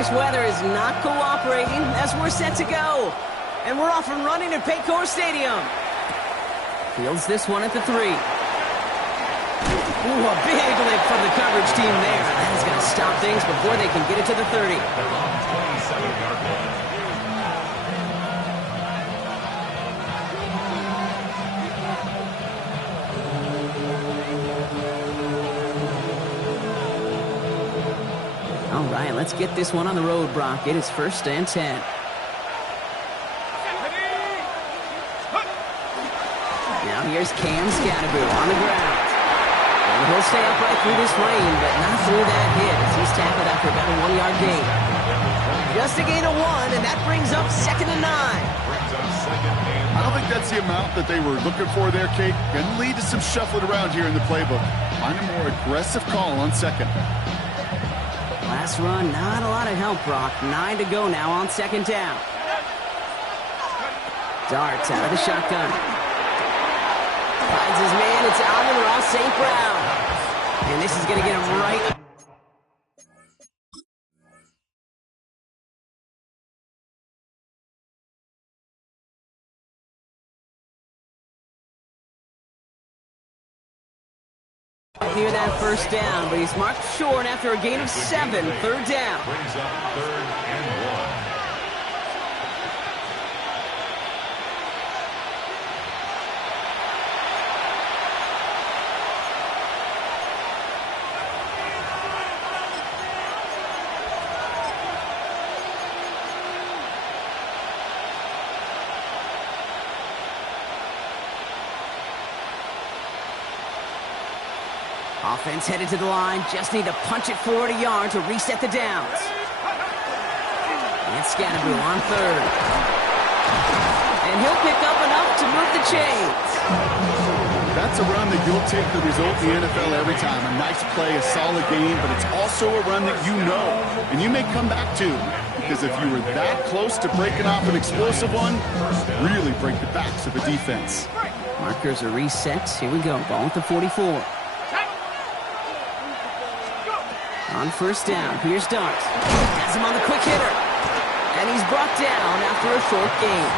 this weather is not cooperating as we're set to go. And we're off and running at Paycor Stadium. Fields this one at the 3. Ooh, a big lick from the coverage team there. That is going to stop things before they can get it to the 30. All right, let's get this one on the road, Brock. It is 1st and 10. Now here's Cam Scatterbo on the ground. And he'll stay upright through this rain, but not through that hit as he's tackled after about a 1-yard gain. Just a gain of 1, and that brings up 2nd and 9. I don't think that's the amount that they were looking for there, Kate. Going to lead to some shuffling around here in the playbook. Find a more aggressive call on 2nd. Last run, not a lot of help, Brock. 9 to go now on 2nd down. Darts out of the shotgun. Finds his man, it's Amon-Ra St. Brown. And this is going to get him right. Near that 1st down, but he's marked short after a gain of 7, 3rd down. Brings up 3rd and 1. Offense headed to the line, just need to punch it forward a yard to reset the downs. And Scatterbo on 3rd. And he'll pick up enough to move the chains. That's a run that you'll take the result in the NFL every time. A nice play, a solid game, but it's also a run that you know, and you may come back to, because if you were that close to breaking off an explosive one, really break the backs of the defense. Markers are reset. Here we go. Ball at the 44. On 1st down, here's Darts. Has him on the quick hitter. And he's brought down after a short gain.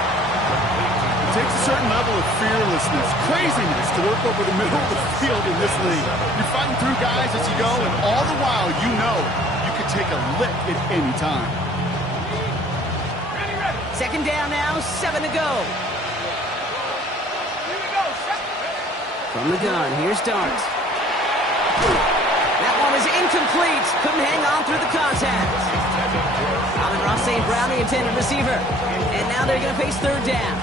It takes a certain level of fearlessness, craziness to work over the middle of the field in this league. You're fighting through guys as you go, and all the while you know you can take a lick at any time. 2nd down now, 7 to go. From the gun, here's Darts. That one is incomplete. Couldn't hang on through the contact. Amon-Ra St. Brown, the intended receiver. And now they're going to face 3rd down.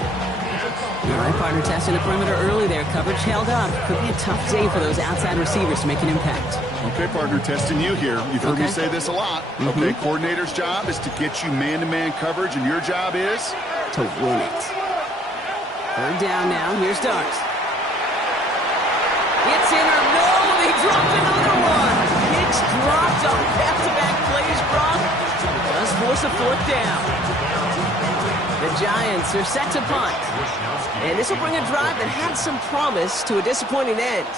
All right, partner, testing the perimeter early there. Coverage held up. Could be a tough day for those outside receivers to make an impact. Okay, partner, testing you here. You've heard me say this a lot. Okay, coordinator's job is to get you man-to-man coverage, and your job is? To win it. 3rd down now. Here's Darts. It's in or no, they dropped another one. Hicks dropped on back-to-back plays, Brock. Does force a 4th down. The Giants are set to punt. And this will bring a drive that had some promise to a disappointing end.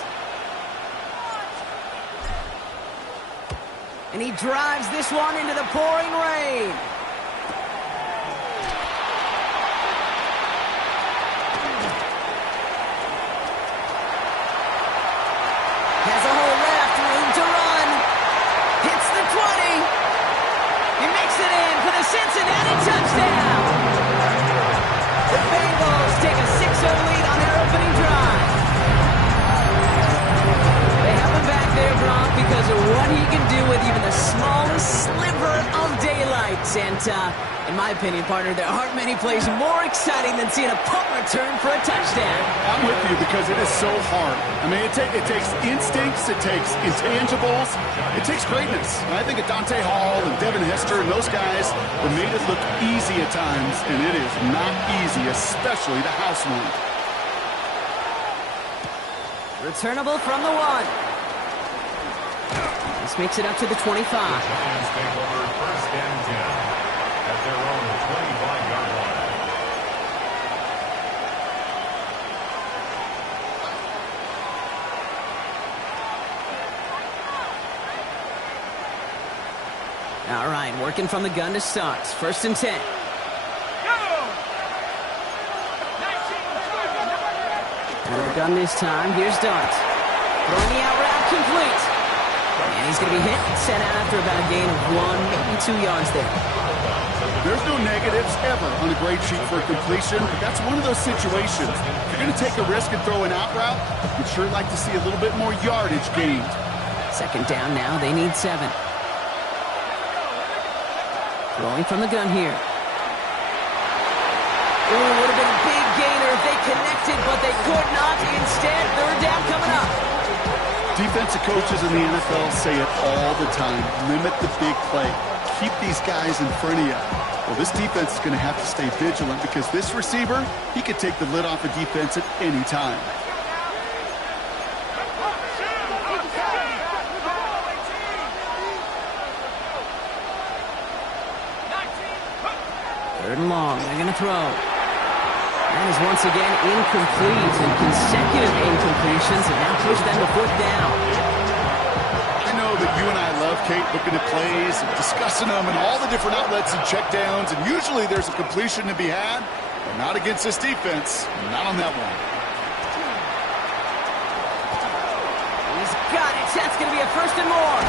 And he drives this one into the pouring rain. Has a hole left, room to run. Hits the 20. He makes it in for the Cincinnati touchdown. The Bengals take a 6-0 lead on their opening drive. They have him back there, Brock, because of what he can do with even the smallest sliver of daylight. And in my opinion, partner, there aren't many plays more exciting than seeing a punt return for a touchdown. I'm with you because it is so hard. I mean, it takes instincts, it takes intangibles, it takes greatness. And I think of Dante Hall and Devin Hester and those guys that made it look easy at times, and it is not easy, especially the house one. Returnable from the 1. This makes it up to the 25. Lions take over 1st and 10 at their own 25-yard line. All right, working from the gun to start. 1st and 10. Out of the gun this time. Here's Dart. Throwing the out route complete. And he's going to be hit and sent out after about a gain of 1, maybe 2 yards there. There's no negatives ever on a grade sheet for a completion. That's one of those situations. If you're going to take a risk and throw an out route, you'd sure like to see a little bit more yardage gained. 2nd down now. They need 7. Throwing from the gun here. Ooh, would have been a big gainer if they connected, but they could not. Instead, 3rd down coming up. Defensive coaches in the NFL say it all the time. Limit the big play. Keep these guys in front of you. Well, this defense is going to have to stay vigilant because this receiver, he could take the lid off a defense at any time. Third and long. They're going to throw. That is once again incomplete, and consecutive incompletions have now pushed them to 4th down. I know that you and I love, Kate, looking at plays and discussing them and all the different outlets and checkdowns, and usually there's a completion to be had, but not against this defense. Not on that one. He's got it. That's going to be a 1st and more.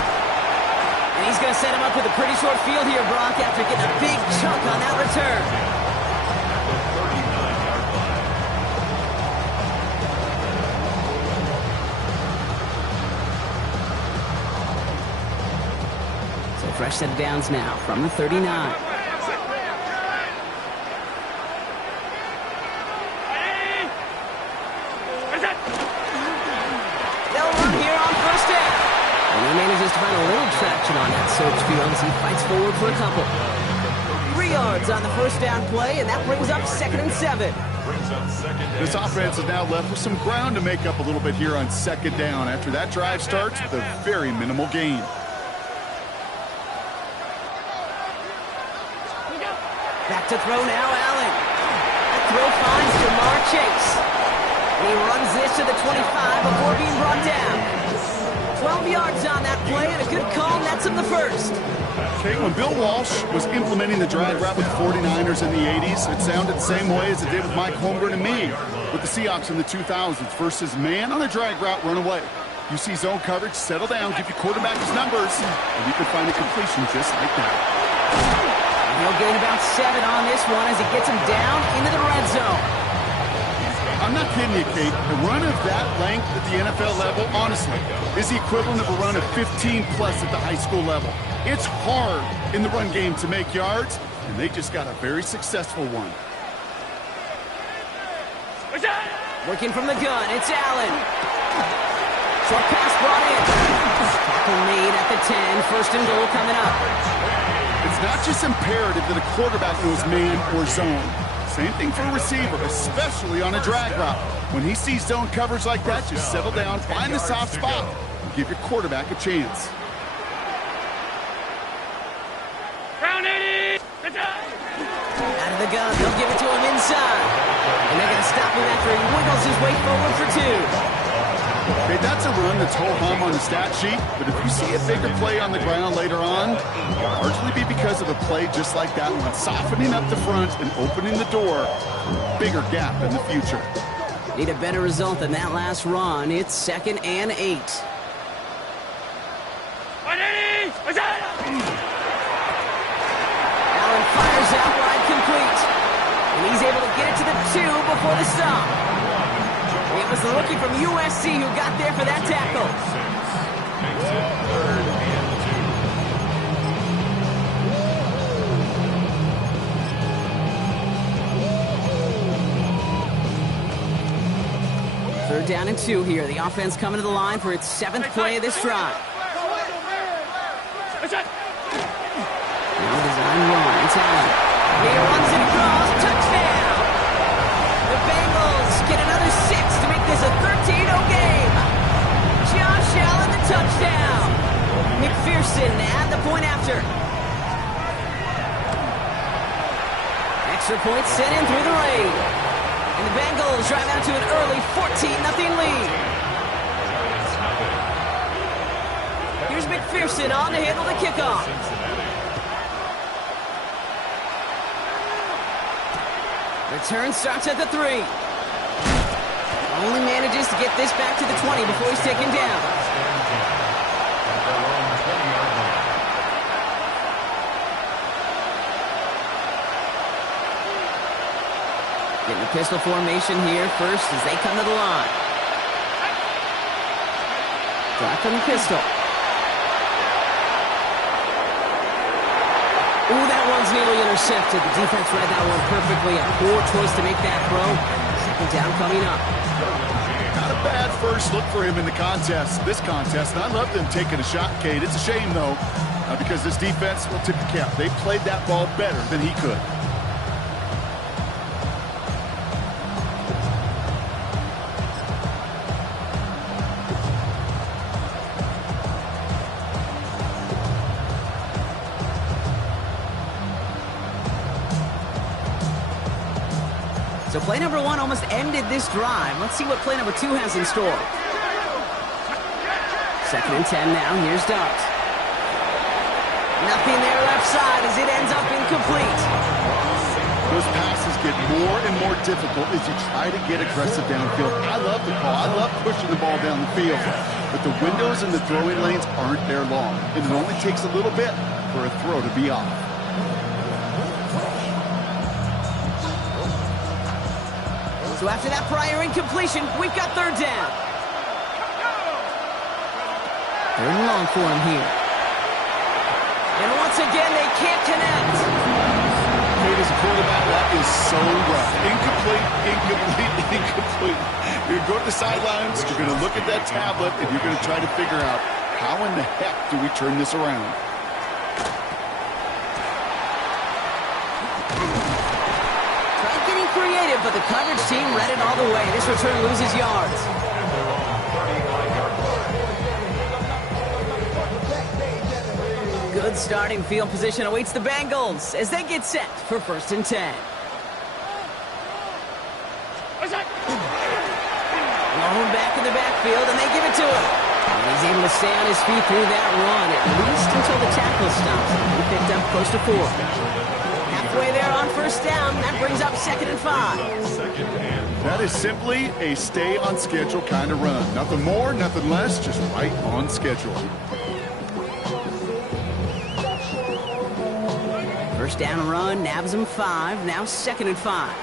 And he's going to set him up with a pretty short field here, Brock, after getting a big chunk on that return. So fresh set of downs now from the 39. They'll run here on 1st down. And he manages to find a little traction on that search field as he fights forward for a couple. 3 yards on the 1st down play, and that brings up 2nd and 7. This offense is now left with some ground to make up a little bit here on 2nd down after that drive starts with a very minimal gain. Back to throw now, Allen. That throw finds Jamar Chase. And he runs this to the 25 before being brought down. 12 yards on that play, and a good call nets him the 1st. Okay, when Bill Walsh was implementing the drag route with the 49ers in the 80s, it sounded the same way as it did with Mike Holmgren and me with the Seahawks in the 2000s versus man on a drag route, run away. You see zone coverage, settle down, give your quarterback his numbers, and you can find a completion just like that. He'll gain about 7 on this one as he gets him down into the red zone. I'm not kidding you, Kate. A run of that length at the NFL level, honestly, is the equivalent of a run of 15-plus at the high school level. It's hard in the run game to make yards, and they just got a very successful one. Working from the gun, it's Allen. Short pass brought in. Tackle made at the 10. 1st and goal coming up. It's not just imperative that a quarterback knows man or zone. Same thing for a receiver, especially on a drag route. When he sees zone coverage like that, just settle down, find the soft spot, and give your quarterback a chance. Out of the gun, they'll give it to him inside. And they're going to stop him after he wiggles his way forward for 2. Okay, that's a run that's ho-hum on the stat sheet, but if you see a bigger play on the ground later on, it'll largely be because of a play just like that one, softening up the front and opening the door for a bigger gap in the future. Need a better result than that last run. It's 2nd and 8. Allen fires out wide complete. And he's able to get it to the 2 before the stop. It was the rookie from USC who got there for that tackle. Third down and 2 here. The offense coming to the line for its 7th play of this drive. Now design run. It's Allen. He runs it across. Touchdown! The Bengals get another 6 to make this a 13-0 game. Josh Allen, the touchdown. McPherson at the point after. Extra point sent in through the rain. And the Bengals drive out to an early 14-0 lead. Here's McPherson on to handle the kickoff. Return starts at the 3. Only manages to get this back to the 20 before he's taken down. Getting a pistol formation here first as they come to the line. Drop from the pistol. Ooh, that one's nearly intercepted. The defense read that one perfectly. A poor choice to make that throw. Second down coming up. Not a bad first look for him in the contest, this contest. And I love them taking a shot, Kate. It's a shame, though, because this defense will tip the cap. They played that ball better than he could. So play number 1 almost ended this drive. Let's see what play number 2 has in store. 2nd and 10 now. Here's Dart. Nothing there left side as it ends up incomplete. Those passes get more and more difficult as you try to get aggressive downfield. I love the call. I love pushing the ball down the field. But the windows in the throwing lanes aren't there long. And it only takes a little bit for a throw to be off. So after that prior incompletion, we've got 3rd down. 3rd and long for him here. And once again, they can't connect. Kate, as a quarterback, that is so rough. Incomplete, incomplete, incomplete. You're going to go to the sidelines, you're going to look at that tablet, and you're going to try to figure out how in the heck do we turn this around. Creative, but the coverage team read it all the way. This return loses yards. Good starting field position awaits the Bengals as they get set for 1st and 10. Lone back in the backfield, and they give it to him. And he's able to stay on his feet through that run, at least until the tackle stops. He picked up close to 4. Halfway there on 1st down. That brings up 2nd and 5. That is simply a stay on schedule kind of run. Nothing more, nothing less, just right on schedule. 1st down run, nabs him 5. Now 2nd and 5.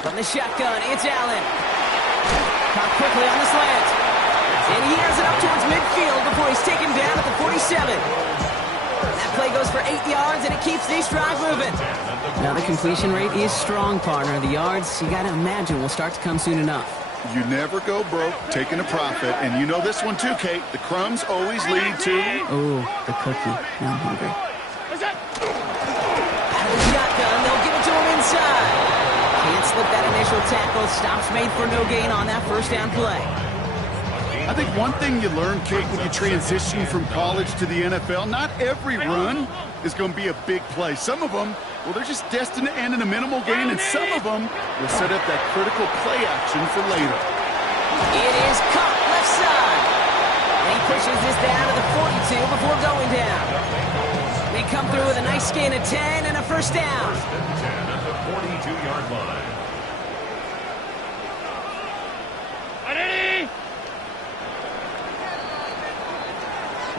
From the shotgun, it's Allen. Caught quickly on the slant. And he airs it up towards midfield before he's taken down at the 47. That play goes for 8 yards, and it keeps this drive moving. Now the completion rate is strong, partner. The yards, you got to imagine, will start to come soon enough. You never go broke taking a profit, and you know this one too, Kate. The crumbs always lead to... Oh, the cookie. Now I'm hungry. Out of the shotgun, they'll give it to him inside. Can't slip that initial tackle. Stops made for no gain on that 1st down play. I think one thing you learn, Kate, when you transition from college to the NFL, not every run is going to be a big play. Some of them, well, they're just destined to end in a minimal gain, and some of them will set up that critical play action for later. It is caught left side. And he pushes this down to the 42 before going down. They come through with a nice gain of 10 and a 1st down. 10 at the 42-yard line.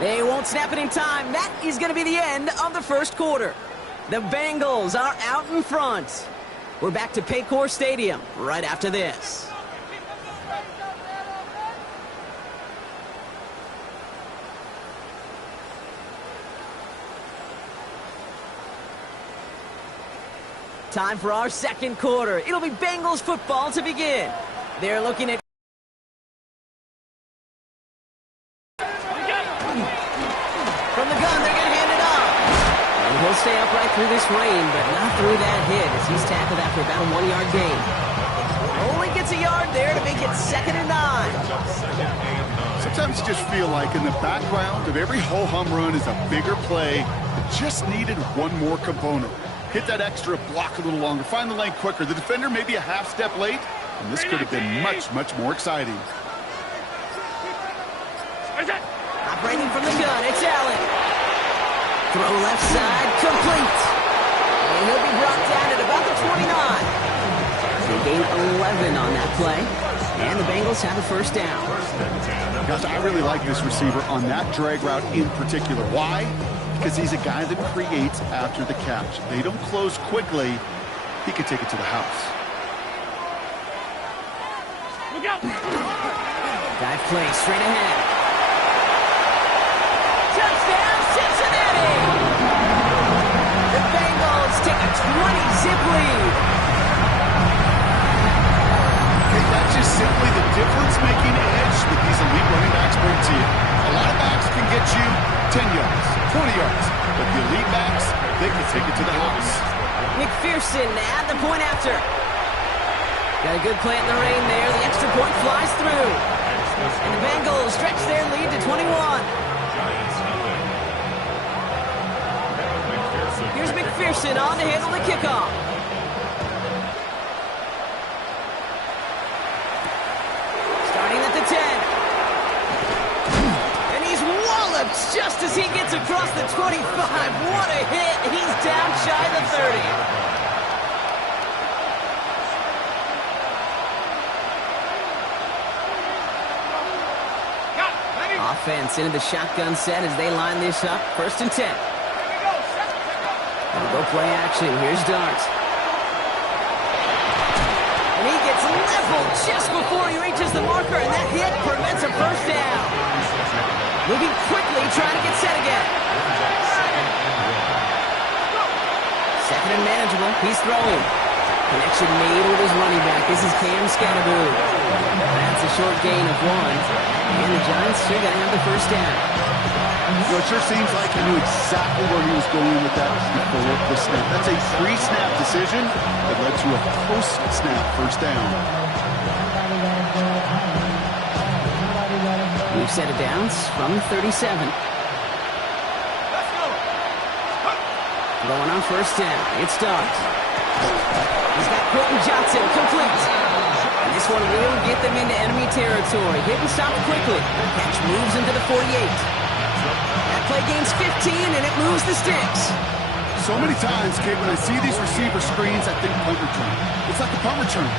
They won't snap it in time. That is going to be the end of the 1st quarter. The Bengals are out in front. We're back to Paycor Stadium right after this. Time for our 2nd quarter. It'll be Bengals football to begin. They're looking at he'll stay upright through this rain, but not through that hit as he's tackled after about a 1-yard gain. Only gets a yard there to make it 2nd and 9. Sometimes you just feel like in the background of every ho-hum run is a bigger play that just needed one more component. Hit that extra block a little longer, find the lane quicker. The defender may be a half step late, and this could have been much, much more exciting. Operating from the gun, it's Allen. Throw left side, complete. And he'll be brought down at about the 29. They gain 11 on that play. And the Bengals have a first down. Gosh, I really like this receiver on that drag route in particular. Why? Because he's a guy that creates after the catch. They don't close quickly. He could take it to the house. Look out! Dive play straight ahead. Touchdown, Cincinnati! The Bengals take a 20-zip lead. Okay, that's just simply the difference-making edge that these elite running backs bring to you. A lot of backs can get you 10 yards, 20 yards, but the elite backs, they can take it to the house. McPherson at the point after. Got a good play in the rain there. The extra point flies through. And the Bengals stretch their lead to 21. Here's McPherson on to handle the kickoff. Starting at the 10. And he's walloped just as he gets across the 25. What a hit. He's down shy of the 30. Offense into the shotgun set as they line this up. First and 10. And go play action. Here's Dart. And he gets leveled just before he reaches the marker, and that hit prevents a first down. Moving quickly, trying to get set again. Second and manageable. He's throwing. Connection made with his running back. This is Cam Scatterboom. That's a short gain of 1. And the Giants still got to have the first down. Well, it sure seems like he knew exactly where he was going with that before the snap. That's a pre-snap decision that led to a post-snap first down. We've set it down from 37. Going on first down. It starts. He's got Quentin Johnson complete. And this one will get them into enemy territory. Hit and stop quickly. Catch moves into the 48. That play gains 15, and it moves the sticks. So many times, Kate, when I see these receiver screens, I think punt return. It's like a punt return.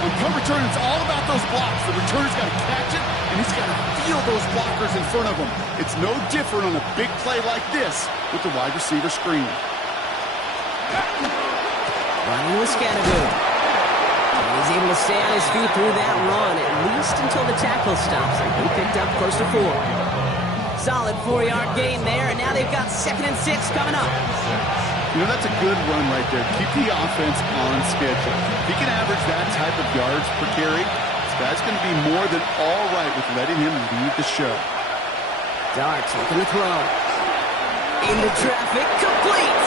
On punt return, it's all about those blocks. The returner's got to catch it, and he's got to feel those blockers in front of him. It's no different on a big play like this with the wide receiver screen. Running with Scatterboom. He's able to stay on his feet through that run, at least until the tackle stops. He picked up close to 4. Solid 4-yard gain there, and now they've got 2nd and 6 coming up. You know, that's a good run right there. Keep the offense on schedule. If he can average that type of yards per carry, this guy's going to be more than all right with letting him lead the show. Darts looking to throw. Into traffic, complete!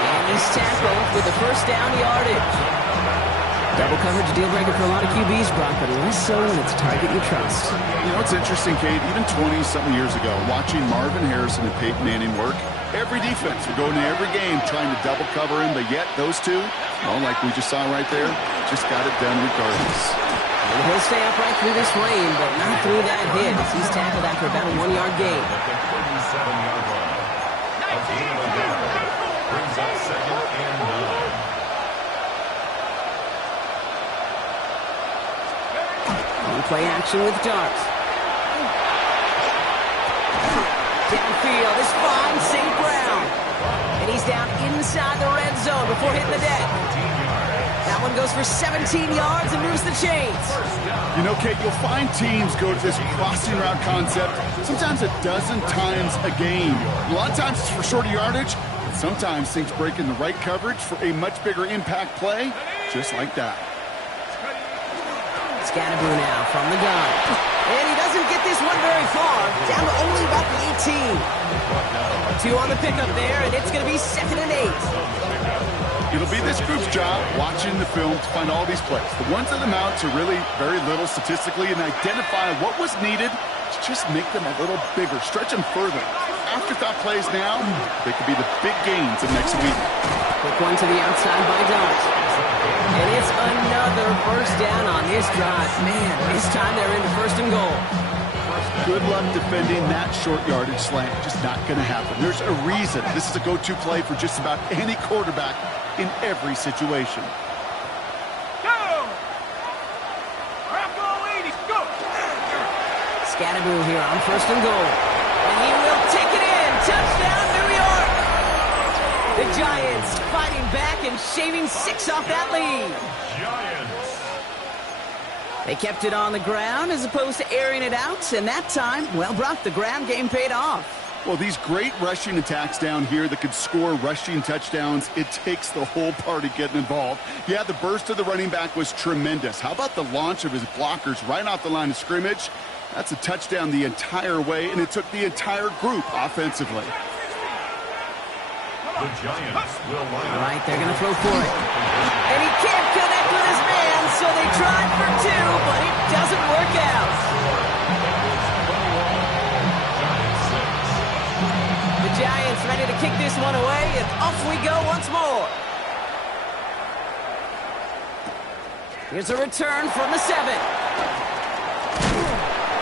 And he's tackled with the first down yardage. Double coverage deal breaker for a lot of QBs, Brock, but less so when it's a target you trust. You know, it's interesting, Kate, even 20-something years ago, watching Marvin Harrison and Peyton Manning work, every defense would go into every game trying to double cover him, but yet those two, well, like we just saw right there, just got it done regardless. And he'll stay upright through this rain, but not through that hit as he's tackled after about a 1-yard gain. Brings up 2nd and 9. Play action with Dart. Downfield is fine, St. Brown. And he's down inside the red zone before hitting the deck. That one goes for 17 yards and moves the chains. You know, Kate, you'll find teams go to this crossing route concept sometimes a dozen times a game. A lot of times it's for shorter yardage, but sometimes things break in the right coverage for a much bigger impact play, just like that. Scatterboom now from the gun. And he doesn't get this one very far. Down to only about the 18. 2 on the pickup there, and it's going to be 2nd and 8. It'll be this group's job watching the film to find all these plays. The ones that amount to really very little statistically and identify what was needed to just make them a little bigger, stretch them further. Afterthought plays now, they could be the big gains of next week. Quick one to the outside by Dart. And it's another first down on this drive. Man, this time they're into 1st and goal. Good luck defending that short yardage slant. Just not going to happen. There's a reason. This is a go-to play for just about any quarterback in every situation. Scatterboo here on 1st and goal. And he will take it in. Touchdown, New York! The Giants fighting back and shaving 6 off that lead. Giants. They kept it on the ground as opposed to airing it out. And that time, well, Brock, the ground game paid off. Well, these great rushing attacks down here that could score rushing touchdowns, it takes the whole party getting involved. Yeah, the burst of the running back was tremendous. How about the launch of his blockers right off the line of scrimmage? That's a touchdown the entire way, and it took the entire group offensively. The Giants will line up. All right, they're going to throw for it. And he can't connect with his man, so they tried for 2, but it doesn't work out. The Giants ready to kick this one away, and off we go once more. Here's a return from the 7.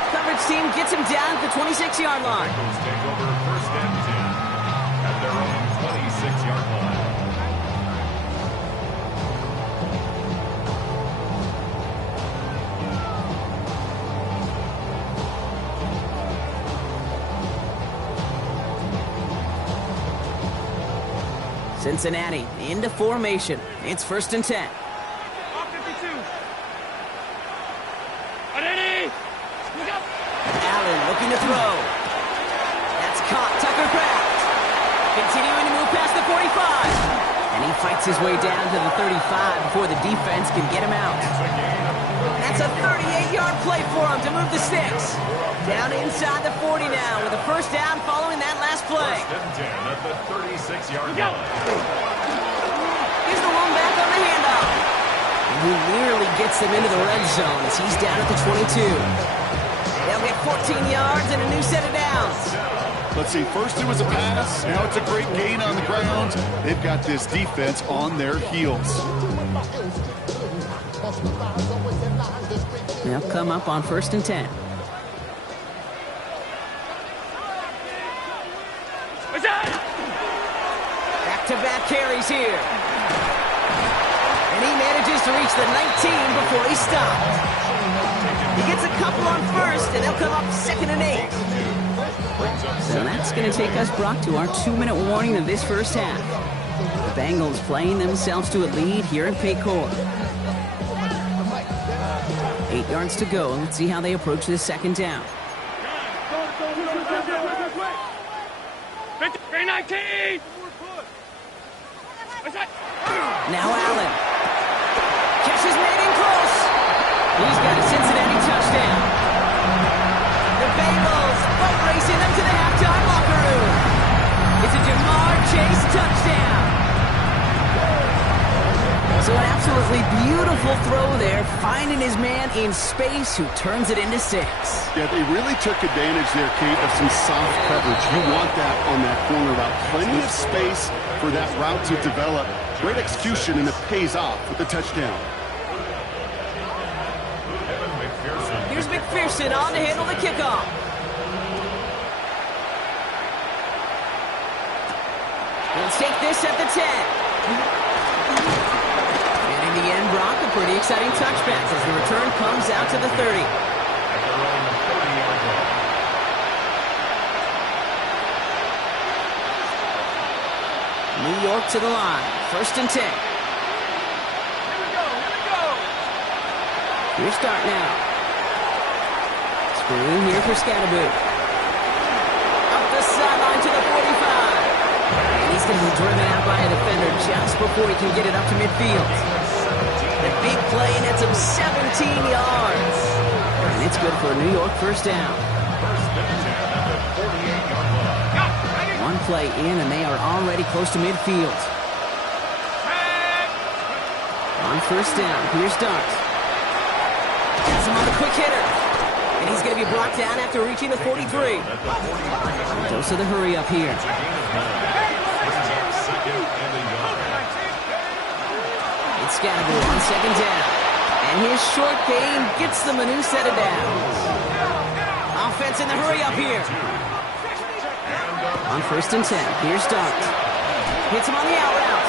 Coverage team gets him down at the 26-yard line. Bengals take over 1st and 10 at their own 26-yard line. Cincinnati into formation. It's 1st and 10. Allen looking to throw. That's caught. Tucker Kraft. Continuing to move past the 45. And he fights his way down to the 35 before the defense can get him out. That's a 38-yard play for him to move the sticks. Down inside the 40 now with a 1st down following that last play. 1st and 10 at the 36-yard line. Here's the one back on the handoff. And he nearly gets them into the red zone as he's down at the 22. They'll get 14 yards and a new set of downs. Let's see, first it was a pass, now it's a great gain on the ground. They've got this defense on their heels. They'll come up on 1st and 10. Back-to-back carries here. And he manages to reach the 19 before he stopped. He gets a couple on 1st, and they'll come up 2nd and 8. So that's going to take us, Brock, to our 2-minute warning of this 1st half. The Bengals playing themselves to a lead here in Paycor. 8 yards to go, and let's see how they approach this 2nd down. Now Allen. Catches made in close. He's got a Cincinnati touchdown. The Bengals boat racing them to the halftime locker room. It's a Jamar Chase touchdown. So an absolutely beautiful throw there, finding his man in space who turns it into 6. Yeah, they really took advantage there, Kate, of some soft coverage. You want that on that corner route. Plenty of space for that route to develop. Great execution, and it pays off with the touchdown. Here's McPherson on to handle the kickoff. Let's take this at the 10. And in the end, Brock, a pretty exciting touchback as the return comes out to the 30. New York to the line. 1st and 10. Here's start now. Screen here for Scatterboo. Up the sideline to the 45. And he's going to be driven out by a defender just before he can get it up to midfield. The big play nets him 17 yards. And it's good for a New York 1st down. 1 play in, and they are already close to midfield. On 1st down, here's Dart. Has him on the quick hitter. And he's going to be brought down after reaching the 43. Dose of the hurry up here. It's Scatterboo on 2nd down. And his short gain gets them a new set of downs. offense in the hurry up here. On 1st and 10, here's Dart. Hits him on the out route.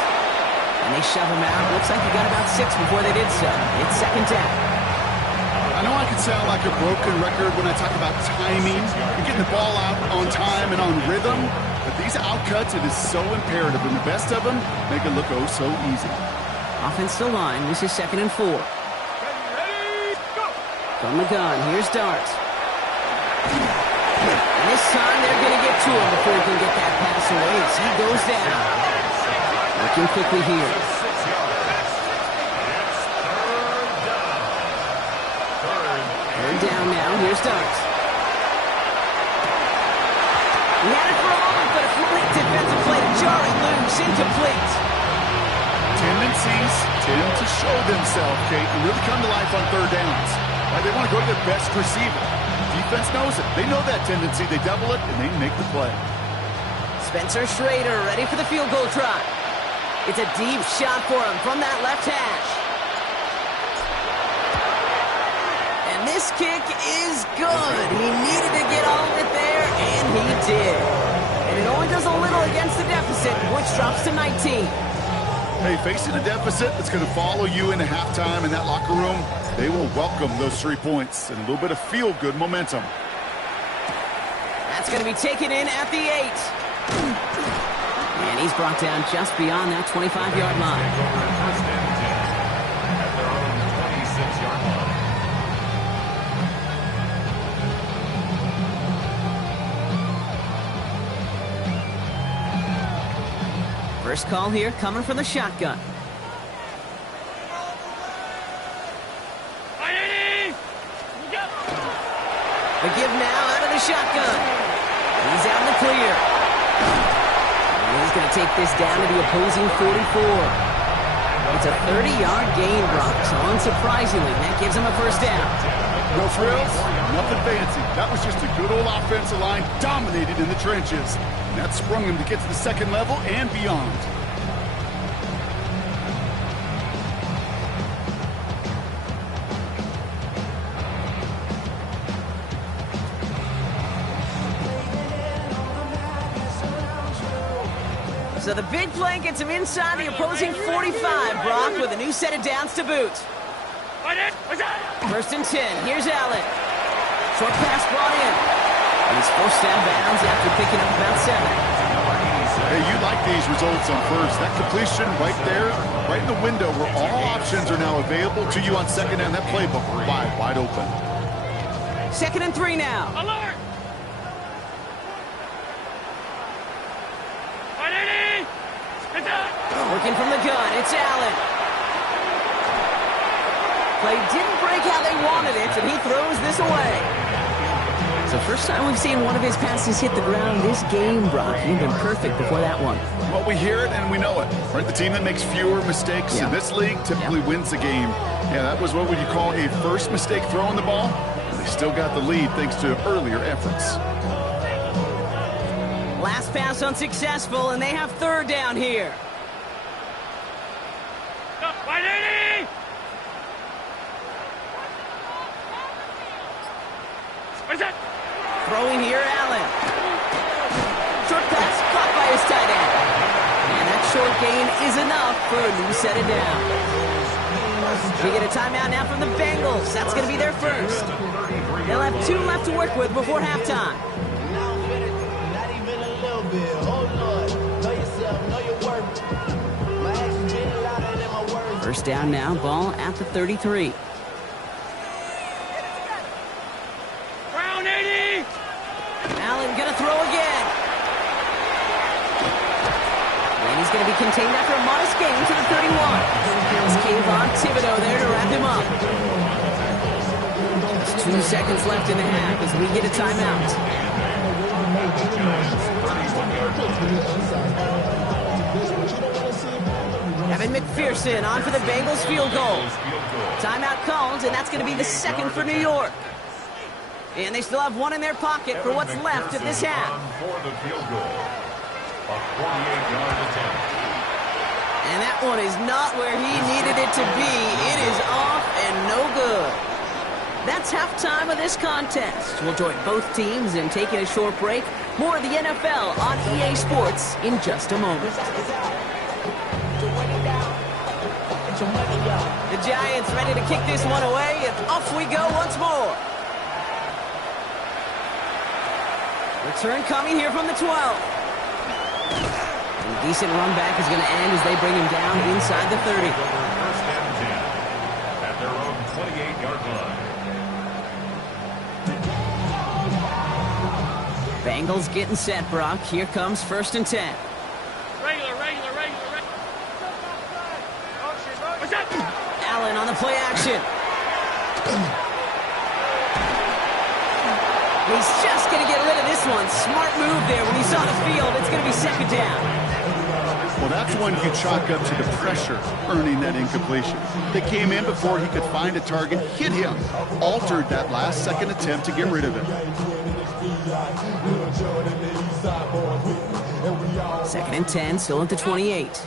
And they shove him out. Looks like he got about 6 before they did so. It's 2nd down. I know I can sound like a broken record when I talk about timing and getting the ball out on time and on rhythm, but these outcuts, it is so imperative, and the best of them make it look oh so easy. Offensive line, this is 2nd and 4. From the gun, here's Dart. And this time they're going to get to him before he can get that pass away as he goes down. Working quickly here. Third down now, here's Dart. He had it for a moment, but a complete defensive play to jar it loose, incomplete. Tendencies tend to show themselves, Kate, and really come to life on 3rd downs. Right? They want to go to their best receiver. Defense knows it. They know that tendency. They double it, and they make the play. Spencer Schrader ready for the field goal try. It's a deep shot for him from that left hash. And this kick is good. He needed to get all of it there, and he did. And it only does a little against the deficit, which drops to 19. Hey, facing a deficit that's going to follow you into halftime in that locker room, they will welcome those 3 points and a little bit of feel-good momentum. That's going to be taken in at the 8. And he's brought down just beyond that 25-yard line. First and 10 at their own 26-yard line. First call here coming from the shotgun. The give now out of the shotgun. He's out in the clear. And he's going to take this down to the opposing 44. It's a 30-yard gain, Brock. So unsurprisingly, that gives him a first down. No frills, nothing fancy. That was just a good old offensive line dominated in the trenches. And that sprung him to get to the 2nd level and beyond. So the big play gets him inside the opposing 45, Brock, with a new set of downs to boot. 1st and 10, here's Allen. Short pass brought in. And he's forced out of bounds after picking up about 7. Hey, you like these results on first. That completion right there, right in the window where all options are now available to you on 2nd and that playbook wide open. 2nd and 3 now. Alert! Working from the gun, it's Allen. Play didn't break how they wanted it, and he throws this away. It's the first time we've seen one of his passes hit the ground this game, Brock. He'd been perfect before that one. Well, we hear it and we know it. Right? The team that makes fewer mistakes in this league typically wins the game. Yeah, that was what would you call a first mistake throwing the ball. They still got the lead thanks to earlier efforts. Last pass unsuccessful, and they have 3rd down here. Throwing here, Allen. Short pass caught by his tight end. And that short gain is enough for a new set of downs. We get a timeout now from the Bengals. That's going to be their first. They'll have 2 left to work with before halftime. First down now, ball at the 33. Allen gonna throw again. And he's gonna be contained after a modest gain to the 31. It's Kayvon Thibodeau there to wrap him up. Just 2 seconds left in the half as we get a timeout. Evan McPherson on for the Bengals field goal. Timeout called, and that's going to be the 2nd for New York. And they still have 1 in their pocket for what's left of this half. For the field goal. A 48-yard attempt. And that one is not where he needed it to be. It is off and no good. That's halftime of this contest. We'll join both teams in taking a short break. More of the NFL on EA Sports in just a moment. The Giants ready to kick this one away, and off we go once more. Return coming here from the 12. And a decent run back is going to end as they bring him down inside the 30. First and 10 at their own 28-yard line. Bengals getting set, Brock. Here comes 1st and 10. Regular. What's up? Allen on the play action. He's just going to get rid of this one. Smart move there when he saw the field. It's going to be 2nd down. Well, that's one you chalk up to the pressure earning that incompletion. They came in before he could find a target, hit him, altered that last-second attempt to get rid of it. 2nd and 10, still at the 28.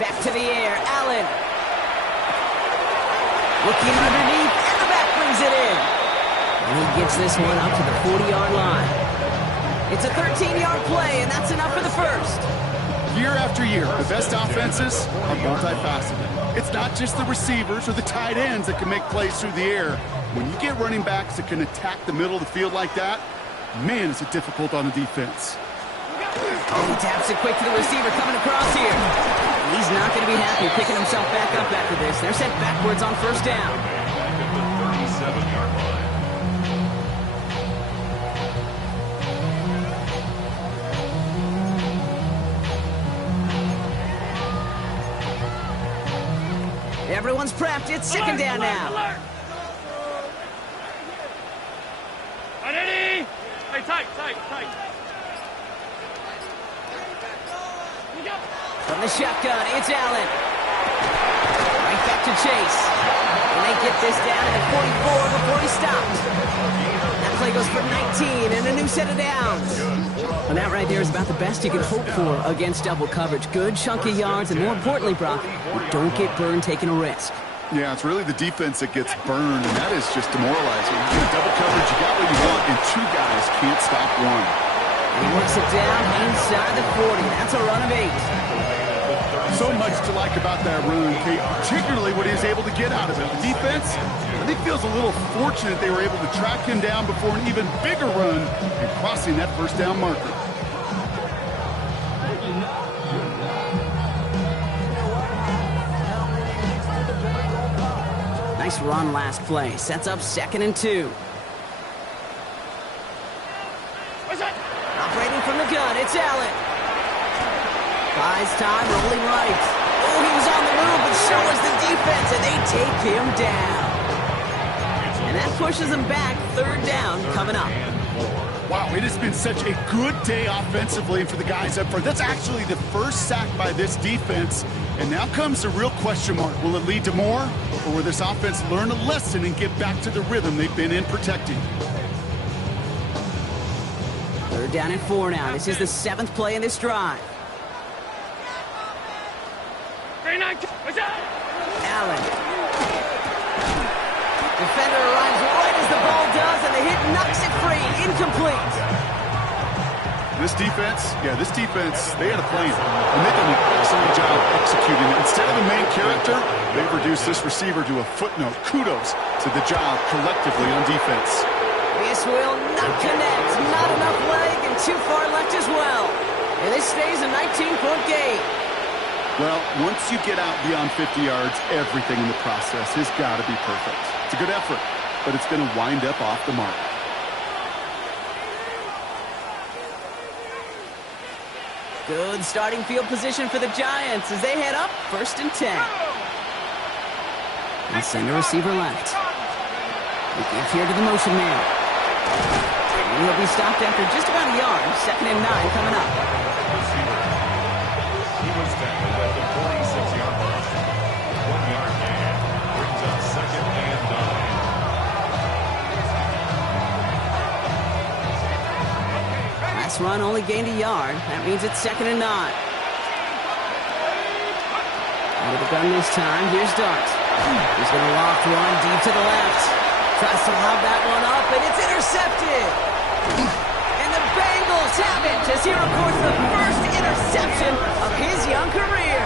Back to the air, Allen. Looking underneath, and the back brings it in. And he gets this one up to the 40-yard line. It's a 13-yard play, and that's enough for the first. Year after year, the best offenses are multifaceted. It's not just the receivers or the tight ends that can make plays through the air. When you get running backs that can attack the middle of the field like that, man, is it difficult on the defense. Oh, he taps it quick to the receiver coming across here. He's not going to be happy picking himself back up after this. They're sent backwards on 1st down. Back at the 37-yard line. Everyone's prepped. It's 2nd down now. Ready? Hey, tight. From the shotgun, it's Allen. Right back to Chase. And they get this down at the 44 before he stopped. That play goes for 19 and a new set of downs. And that right there is about the best you can hope for against double coverage. Good chunky yards, and more importantly, Brock, you don't get burned taking a risk. Yeah, it's really the defense that gets burned, and that is just demoralizing. You get double coverage, you got what you want, and 2 guys can't stop one. And he works it down inside the 40. That's a run of 8. So much to like about that run, Kate, particularly what he was able to get out of it. The defense, I think, feels a little fortunate they were able to track him down before an even bigger run and crossing that 1st down marker. Nice run last play. Sets up 2nd and 2. Operating from the gun, it's Allen. Buys time, rolling right. Oh, he was on the move, but so was the defense, and they take him down. And that pushes him back. 3rd down coming up. Wow, it has been such a good day offensively for the guys up front. That's actually the first sack by this defense. And now comes the real question mark. Will it lead to more? Or will this offense learn a lesson and get back to the rhythm they've been in protecting? 3rd down and 4 now. This is the 7th play in this drive. Allen. Defender arrives right as the ball does, and the hit knocks it free. Incomplete. This defense, they had a plan, and they've done an excellent job executing it. Instead of the main character, they've reduced this receiver to a footnote. Kudos to the job collectively on defense. This will not connect. Not enough leg, and too far left as well. And this stays a 19-point game. Well, once you get out beyond 50 yards, everything in the process has got to be perfect. It's a good effort, but it's going to wind up off the mark. Good starting field position for the Giants as they head up 1st and 10. And send a receiver left. We give here to the motion man. And he'll be stopped after just about a yard. 2nd and 9 coming up. He was tackled at the 46-yard line. 1-yard gain brings up 2nd and 9. Last run only gained a yard. That means it's 2nd and 9. With the gun this time, here's Dart. He's going to loft one deep to the left. Tries to lob that one up, and it's intercepted. And the Bengals have it as he records the first interception of his young career.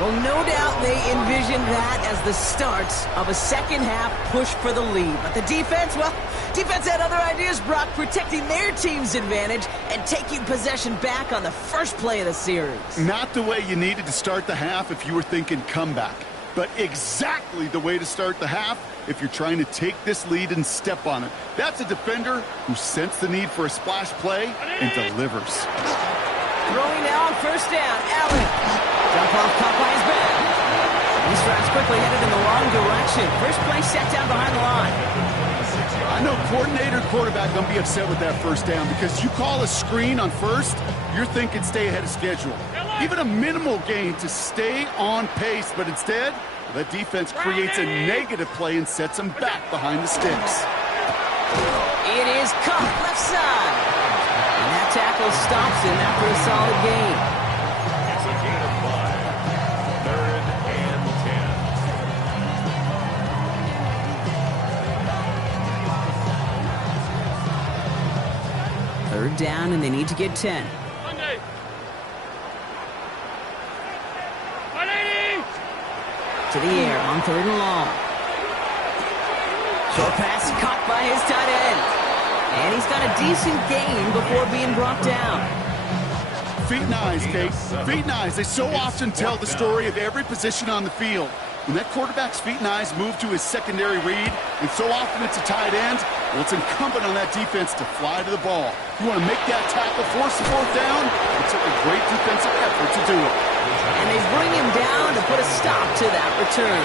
Well, no doubt they envisioned that as the start of a second-half push for the lead. But the defense, well, defense had other ideas, Brock, protecting their team's advantage and taking possession back on the first play of the series. Not the way you needed to start the half if you were thinking comeback, but exactly the way to start the half if you're trying to take this lead and step on it. That's a defender who sensed the need for a splash play and delivers. Throwing now on first down, Allen. Jump off, caught by his back. He strides quickly, headed in the wrong direction. First play set down behind the line. I know coordinator quarterback going to be upset with that first down because you call a screen on first, you're thinking stay ahead of schedule. Even a minimal gain to stay on pace, but instead, the defense creates a negative play and sets them back behind the sticks. It is caught left side. And that tackle stops him after a solid gain. It's a gain of 5. 3rd and 10. Third down, and they need to get 10. Monday. 180. To the air on third and long. Short pass caught by his tight end. And he's got a decent gain before being brought down. Feet and eyes, Kate. Feet and eyes. They so often tell the story of every position on the field. When that quarterback's feet and eyes move to his secondary read, and so often it's a tight end, well, it's incumbent on that defense to fly to the ball. You want to make that tackle, force the fourth down, it took a great defensive effort to do it. And they bring him down to put a stop to that return.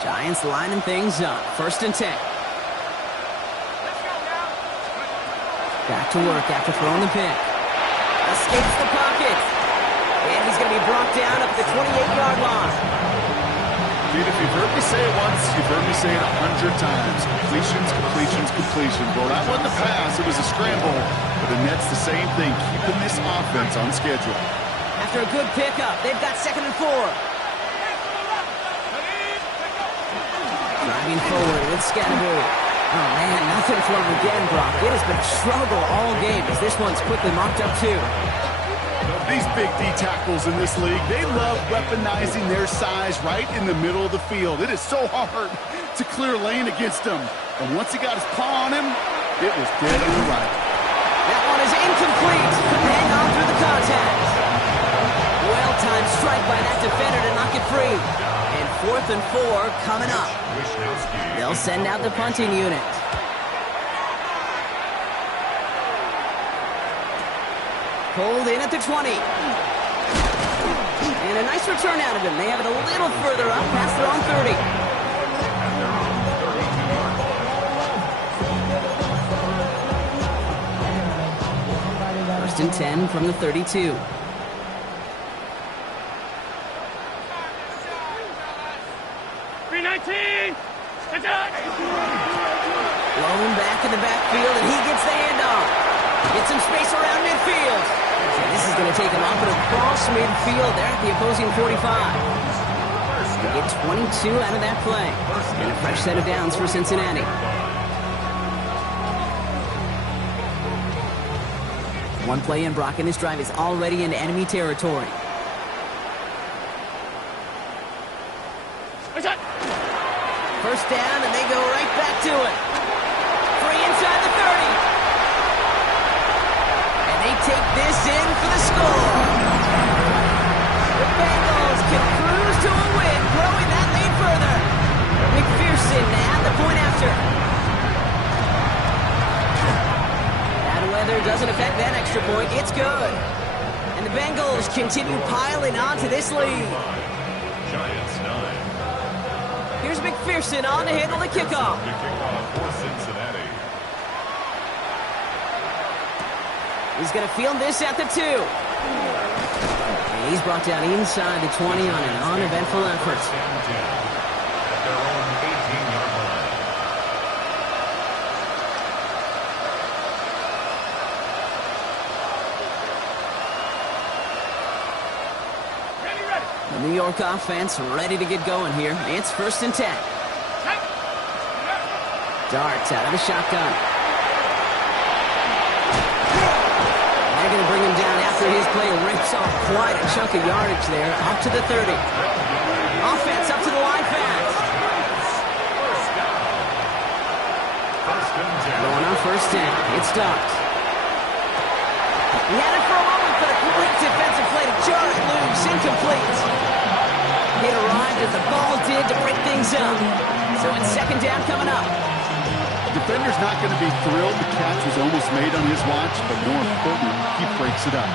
Giants lining things up. 1st and 10. Back to work after throwing the pick. Escapes the pocket. And he's going to be brought down up at the 28-yard line. Dude, if you've heard me say it once, you've heard me say it 100 times. Completions, completions, completions. Well, that wasn't a pass. It was a scramble. But the Nets the same thing, keeping this offense on schedule. After a good pickup, they've got 2nd and 4. Driving forward with Scatterbury. Oh, man, nothing for him again, Brock. It has been a struggle all game as this one's quickly mocked up, too. These big D tackles in this league, they love weaponizing their size right in the middle of the field. It is so hard to clear lane against them. And once he got his paw on him, it was dead on the right. That one is incomplete. Hang on through the contact. Well-timed strike by that defender to knock it free. And 4th and 4 coming up. They'll send out the punting unit. Pulled in at the 20. And a nice return out of him. They have it a little further up past their own 30. 1st and 10 from the 32. Blown back in the backfield, and he gets the handoff. Gets some space around midfield. And this is going to take him up and across midfield there at the opposing 45. They get 22 out of that play. And a fresh set of downs for Cincinnati. One play in, Brock, and this drive is already into enemy territory. First down, and they go right back to it. Free inside the 30. And they take this in for the score. The Bengals can cruise to a win, growing that lead further. McPherson at the point after. Bad weather doesn't affect that extra point. It's good. And the Bengals continue piling on to this lead. Giants 9. Here's McPherson on to handle the kickoff. The kickoff for Cincinnati. He's going to field this at the 2. And he's brought down inside the 20 on an uneventful effort. At their own 18-yard line. The New York offense ready to get going here. It's 1st and 10. Darts out of the shotgun. They're going to bring him down after his play rips off quite a chunk of yardage there, up to the 30. Offense up to the line fast. Going on 1st down. It's Darts. He had it for a moment, but a great defensive play to jar it loose. Incomplete. It arrived as the ball did to break things up. So it's 2nd down coming up. The defender's not going to be thrilled the catch was almost made on his watch, but more importantly, he breaks it up.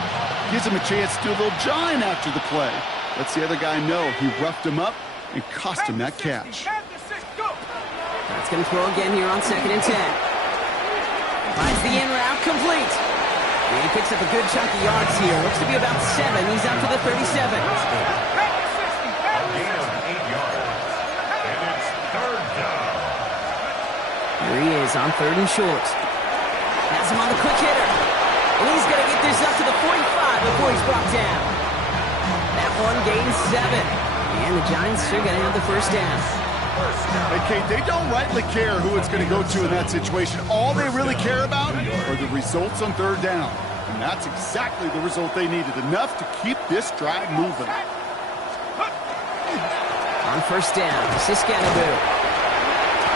Gives him a chance to do a little jawing after the play. Lets the other guy know he roughed him up and cost him that catch. That's going to throw again here on 2nd and 10. Finds the in route, complete. And he picks up a good chunk of yards here. Looks to be about 7. He's out to the 37. A gain of 8 yards. And it's 3rd down. Here he is on 3rd and short. Has him on the quick hitter. And he's going to get this up to the 45 before he's brought down. That one gains 7. And the Giants are going to have the 1st down. Hey, Kate, they don't rightly care who it's going to go to in that situation. All they really care about are the results on 3rd down. And that's exactly the result they needed. Enough to keep this drive moving. On 1st down, Siskanaboo.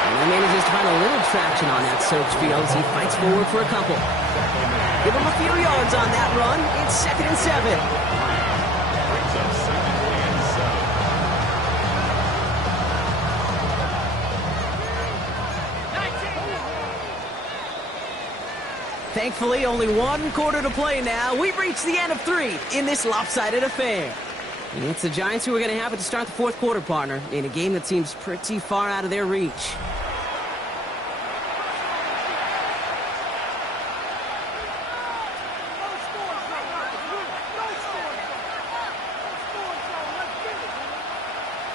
And he manages to find a little traction on that search field as he fights forward for a couple. Give him a few yards on that run. It's 2nd and 7. Brings up 2nd and 7. Thankfully, only 1 quarter to play now. We've reached the end of 3 in this lopsided affair. And it's the Giants who are going to have it to start the 4th quarter, partner, in a game that seems pretty far out of their reach.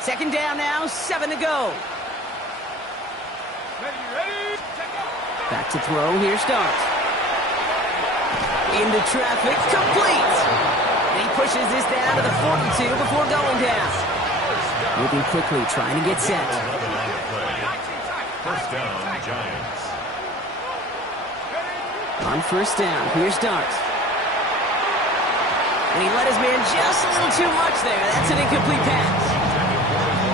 Second down now, 7 to go. Back to throw, here starts. Into traffic, complete! And he pushes this down to the 42 before going down. Moving quickly, trying to get set. 1st down, Giants. On 1st down, here's Darts. And he let his man just a little too much there. That's an incomplete pass.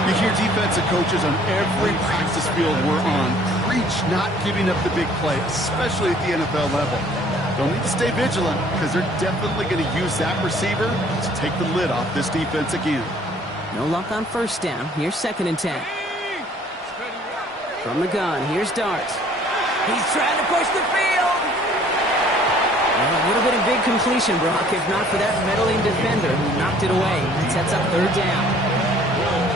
You hear defensive coaches on every practice field we're on preach not giving up the big play, especially at the NFL level. They'll need to stay vigilant because they're definitely going to use that receiver to take the lid off this defense again. No luck on 1st down. Here's 2nd and 10. From the gun, here's Darts. He's trying to push the field. Well, it would have been a big completion, Brock, if not for that meddling defender who knocked it away. It sets up 3rd down.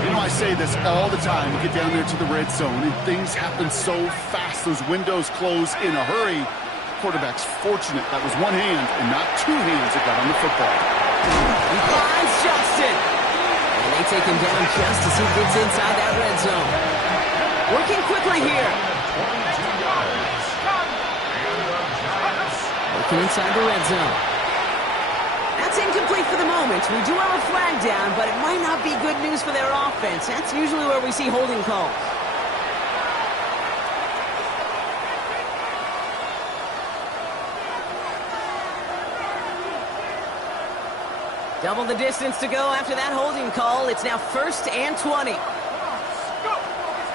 You know, I say this all the time. You get down there to the red zone, and things happen so fast. Those windows close in a hurry. Quarterback's fortunate that was one hand and not 2 hands that got on the football. He finds Johnston. And they take him down just as he gets inside that red zone. Working quickly here. Working inside the red zone. That's incomplete for the moment. We do have a flag down, but it might not be good news for their offense. That's usually where we see holding calls. Double the distance to go after that holding call. It's now 1st and 20.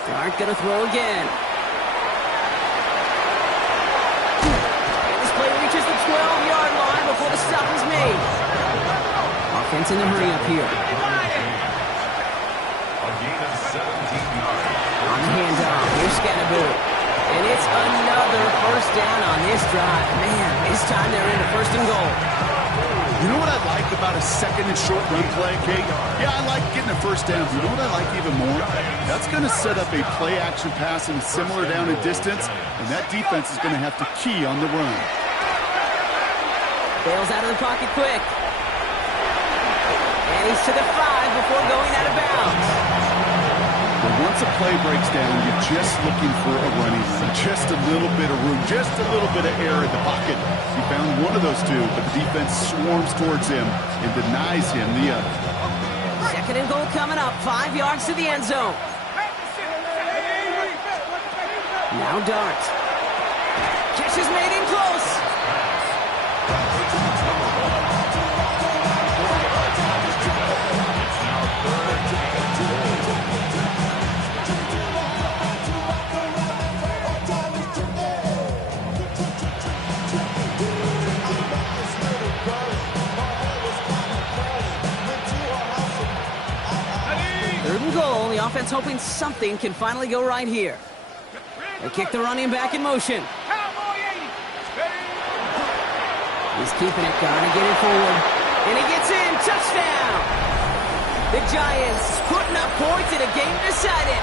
Dart gonna throw again. And this play reaches the 12-yard line before the stop is made. Offense in the hurry up here. A gain of 17 yards. On the handoff, here's Scanaboo. And it's another 1st down on this drive. Man, this time they're into 1st and goal. You know what I like about a 2nd and short run play, Kate? Yeah, I like getting a 1st down. You know what I like even more? That's going to set up a play-action pass in a similar down and distance, and that defense is going to have to key on the run. Bails out of the pocket quick. And he's to the 5 before going out of bounds. But once a play breaks down, you're just looking for a running lane. Just a little bit of room, just a little bit of air in the pocket. He found one of those two, but the defense swarms towards him and denies him the other. Second and goal coming up, 5 yards to the end zone. Now Dart. Catch is made in close. Third and goal. The offense hoping something can finally go right here. They kick the running back in motion. He's keeping it, gonna get it forward. And he gets in, touchdown! The Giants putting up points in a game decided.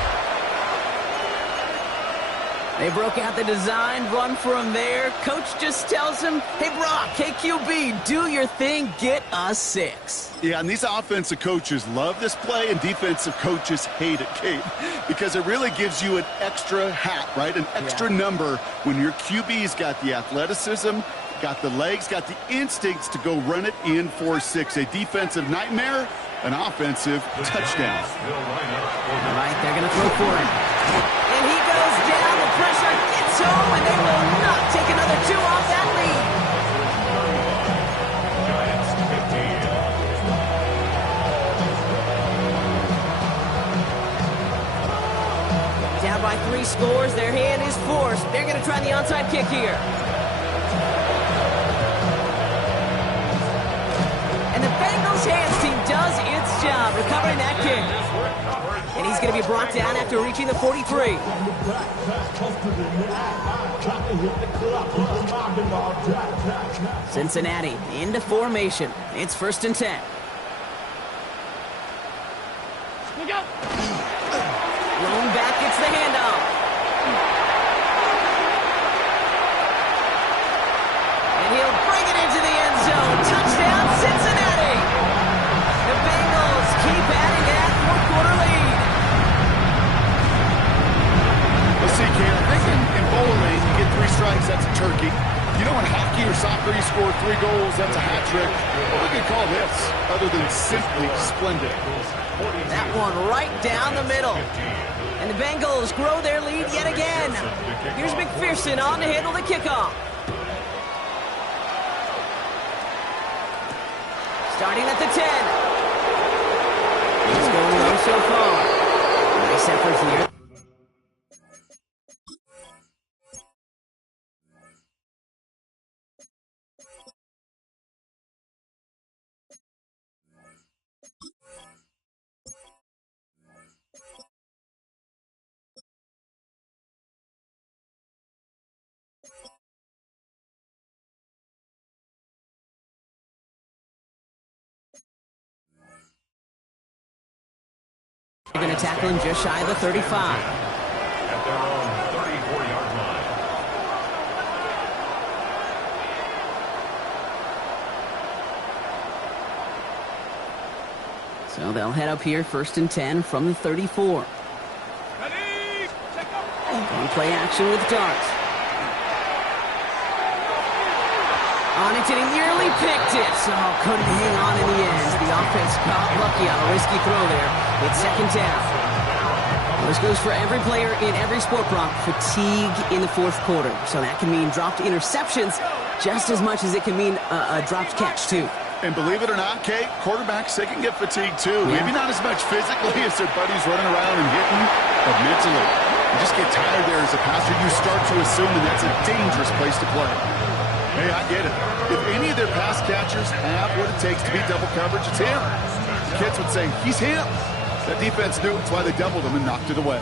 They broke out the design, run from there. Coach just tells him, hey, Brock, KQB, do your thing, get us 6. Yeah, and these offensive coaches love this play, and defensive coaches hate it, Kate, because it really gives you an extra hat, right? An extra number when your QB's got the athleticism, got the legs, got the instincts to go run it in for 6. A defensive nightmare, an offensive touchdown. All right, they're going to throw for him. And he goes down. The pressure gets home, and they will not take another 2 off that lead. Down by 3 scores. Their hand is forced. They're going to try the onside kick here. And the Bengals hands team does its job recovering that kick. And he's going to be brought down after reaching the 43. Cincinnati into formation. It's 1st and 10. Look out! Rolling back gets the handoff. And he'll bring it into the end zone. Touchdown, Cincinnati! The Bengals keep adding to that 4th quarter lead. Let's see, Kate, I think in bowling, you get 3 strikes, that's a turkey. You know, in hockey or soccer, you score 3 goals, that's a hat trick. What we can call this, other than simply splendid? That one right down the middle. And the Bengals grow their lead yet again. Here's McPherson on to handle the kickoff. Starting at the 10. He's going low so far. Nice effort here. They're going to tackle him just shy of the 35. At their own 34-yard line. So they'll head up here, 1st and 10 from the 34. Ready? Check up. On play action with Dart. On it, and he nearly picked it. So couldn't hang on in the end. The offense got lucky on a risky throw there. It's 2nd down. Well, this goes for every player in every sport, Brock. Fatigue in the 4th quarter. So that can mean dropped interceptions just as much as it can mean a dropped catch, too. And believe it or not, Kate, quarterbacks, they can get fatigued too. Yeah. Maybe not as much physically as their buddies running around and hitting, but mentally. You just get tired there as a passer. You start to assume that that's a dangerous place to play. Hey, I get it. If any of their pass catchers have what it takes to beat double coverage, it's him. Kids would say, he's him. That defense knew it's why they doubled him and knocked it away.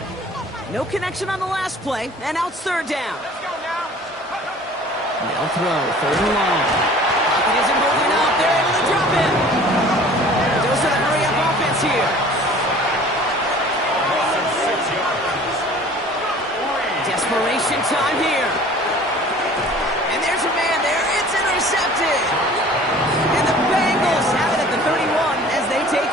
No connection on the last play, and now it's 3rd down. They'll throw, 3rd and long. Pocket isn't holding up. They're able to drop him. Goes to the hurry-up offense here. Desperation time here. And there's a man there. It's intercepted. And the Bengals have it at the 31 as they take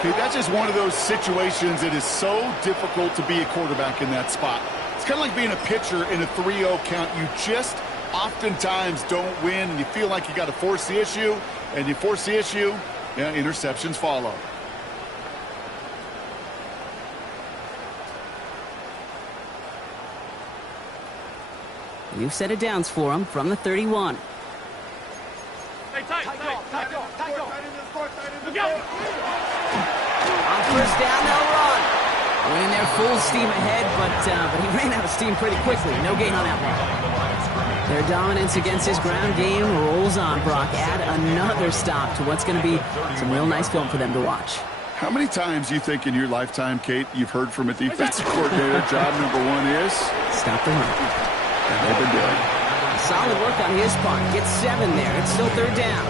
Okay, that's just one of those situations that is so difficult to be a quarterback in that spot. It's kind of like being a pitcher in a 3-0 count. You just oftentimes don't win, and you feel like you got to force the issue, and you force the issue, yeah, interceptions follow. New set of downs for him from the 31. Hey, tight. Look out. On first down, they'll run. Went in there full steam ahead, but he ran out of steam pretty quickly. No gain on that one. Their dominance against his ground game rolls on, Brock. Add another stop to what's going to be some real nice film for them to watch. How many times do you think in your lifetime, Kate, you've heard from a defensive coordinator, job number one is? Stop the run. And they've been doing. Solid work on his part. Gets 7 there. It's still third down.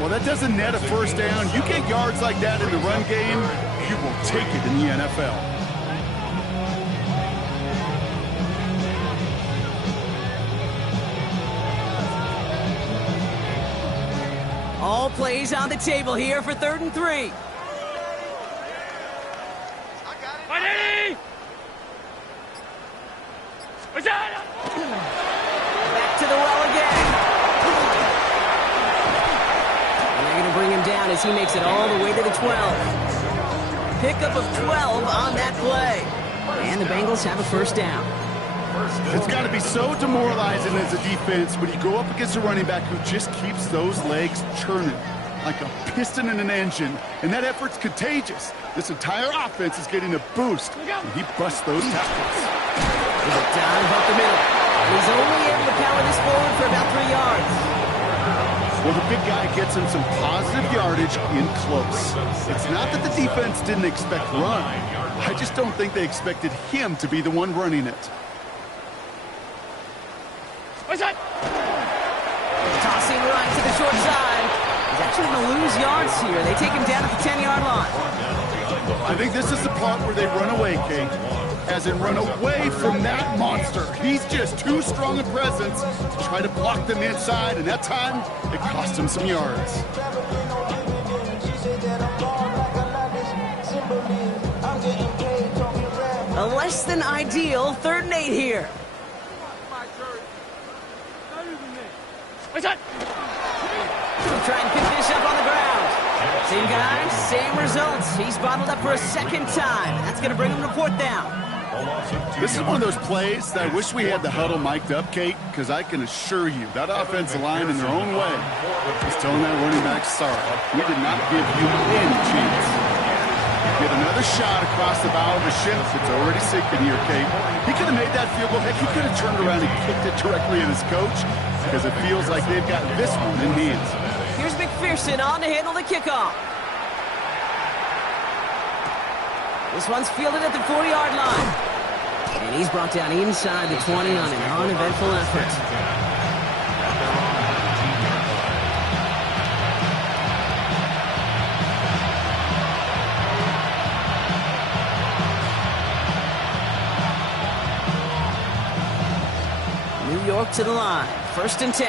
Well, that doesn't net a first down. You get yards like that in the run game, you will take it in the NFL. All plays on the table here for 3rd and 3. Ready? Back to the well again. And they're going to bring him down as he makes it all the way to the 12. Pickup of 12 on that play. And the Bengals have a first down. It's got to be so demoralizing as a defense when you go up against a running back who just keeps those legs churning like a piston in an engine, and that effort's contagious. This entire offense is getting a boost, and he busts those tackles. With a dive up the middle. And he's only able to power this forward for about 3 yards. Well, the big guy gets him some positive yardage in close. It's not that the defense didn't expect run. I just don't think they expected him to be the one running it. What's that? Tossing right to the short side. He's actually going to lose yards here. They take him down at the 10-yard line. I think this is the part where they run away, Kate. As in run away from that monster. He's just too strong a presence to try to block them inside, and that time, it cost him some yards. A less than ideal 3rd and 8 here. What's that? He'll try and pick this up on the ground. Same guy, same results. He's bottled up for a second time. That's going to bring him to 4th down. This is one of those plays that I wish we had the huddle mic'd up, Kate, because I can assure you that offensive line in their own way is telling that running back, sorry, we did not give you any chance. Get another shot across the bow of the ship. It's already sinking here, Kate. He could have made that field goal. Heck, he could have turned around and kicked it directly at his coach because it feels like they've got this one in hands. Here's McPherson on to handle the kickoff. This one's fielded at the 40-yard line. And he's brought down inside the 20 on an uneventful effort. New York to the line. 1st and 10.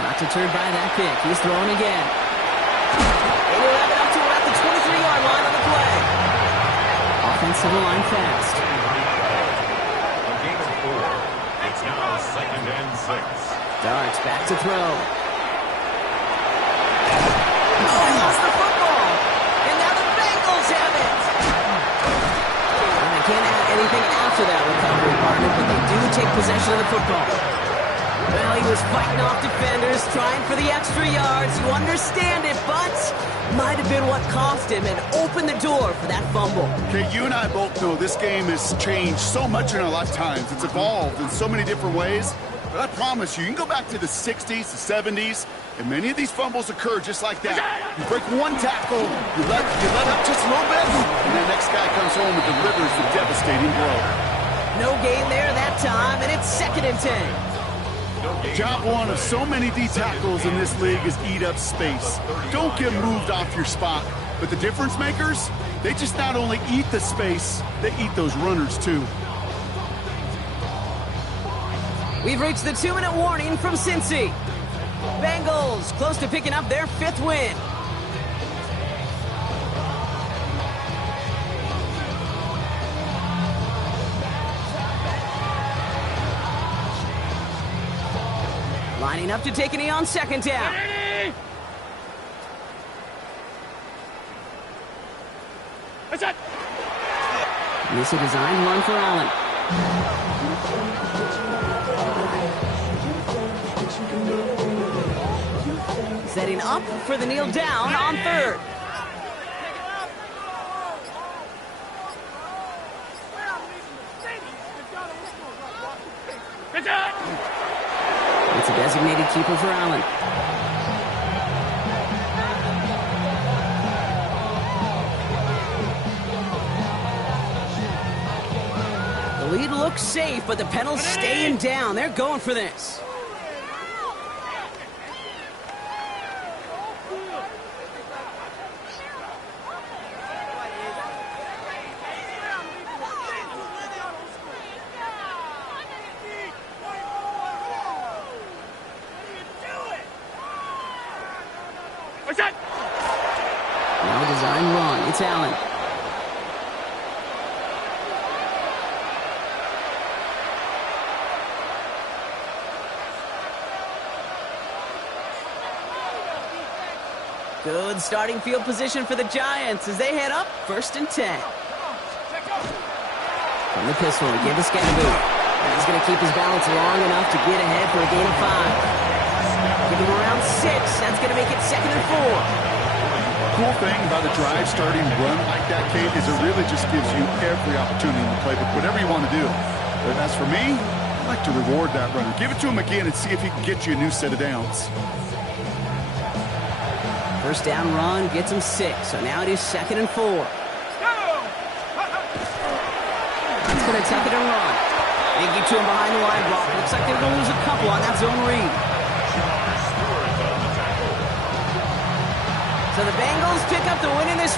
Not deterred by that pick. He's throwing again. They will have it up to about the 23-yard line on the play. Offensive line fast. A game of 4. It's now 2nd and 6. Darts back to throw. Oh, he lost the football. And now the Bengals have it. And they can't add anything after that recovery, partner, but they do take possession of the football. Well, he was fighting off defenders, trying for the extra yards. You understand it, but might have been what cost him and opened the door for that fumble. Okay, you and I both know this game has changed so much in our lifetimes. It's evolved in so many different ways. But I promise you, you can go back to the 60s, the 70s, and many of these fumbles occur just like that. You break one tackle, you let up just a little bit, and the next guy comes home and delivers the devastating blow. No gain there that time, and it's 2nd and 10. Job one of so many D tackles in this league is eat up space. Don't get moved off your spot. But the difference makers, they just not only eat the space, they eat those runners too. We've reached the 2-minute warning from Cincy. Bengals close to picking up their 5th win. Lining up to take a knee on 2nd down. Ready? What's that? This is a design run for Allen. Setting up for the kneel down on 3rd. Good job. It's a designated keeper for Allen. The lead looks safe, but the penalty's staying down. They're going for this. What's that? Now a design run. It's Allen. Good starting field position for the Giants as they head up 1st and 10. From the pistol, he gave the Scandaboo. He's going to keep his balance long enough to get ahead for a gain of 5. Give him around 6. That's going to make it 2nd and 4. Cool thing about a drive starting run like that, Kate, is it really just gives you every opportunity in the playbook, whatever you want to do. But as for me, I like to reward that runner. Give it to him again and see if he can get you a new set of downs. 1st down run gets him 6. So now it is 2nd and 4. He's going to tuck it and run. They get to him behind the line block. Looks like they're going to lose a couple on that zone read. So the Bengals pick up the win in this